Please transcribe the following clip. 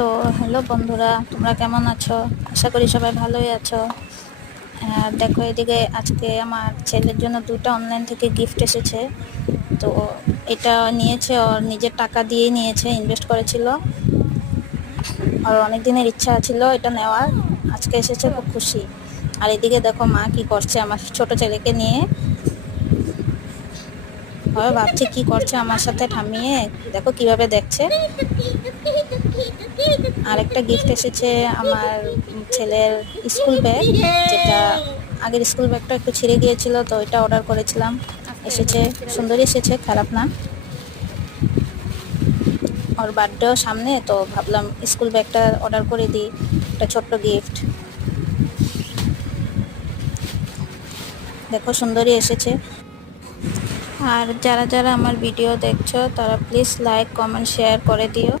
তো হ্যালো বন্ধুরা, তোমরা কেমন আছো? আশা করি সবাই ভালোই আছো। আর দেখো, এদিকে আজকে আমার ছেলের জন্য দুটো অনলাইন থেকে গিফট এসেছে। তো এটা নিয়েছে, ওর নিজের টাকা দিয়েই নিয়েছে, ইনভেস্ট করেছিল। আর অনেক দিনের ইচ্ছা ছিল এটা নেওয়ার, আজকে এসেছে, খুব খুশি। আর এদিকে দেখো মা কি করছে আমার ছোট ছেলেকে নিয়ে। ভাবছি কি করছে আমার সাথে থামিয়ে, দেখো কিভাবে দেখছে। আরেকটা গিফট এসেছে আমার ছেলের স্কুল ব্যাগ, যেটা আগের স্কুল ব্যাগটা একটু ছিঁড়ে গিয়েছিল, তো এটা অর্ডার করেছিলাম। এসেছে, সুন্দরই এসেছে, খারাপ না। ওর বার্থডেও সামনে, তো ভাবলাম স্কুল ব্যাগটা অর্ডার করে দিই, একটা ছোট্ট গিফট। দেখো সুন্দরই এসেছে। আর যারা যারা আমার ভিডিও দেখছো তারা প্লিজ লাইক কমেন্ট শেয়ার করে দিও।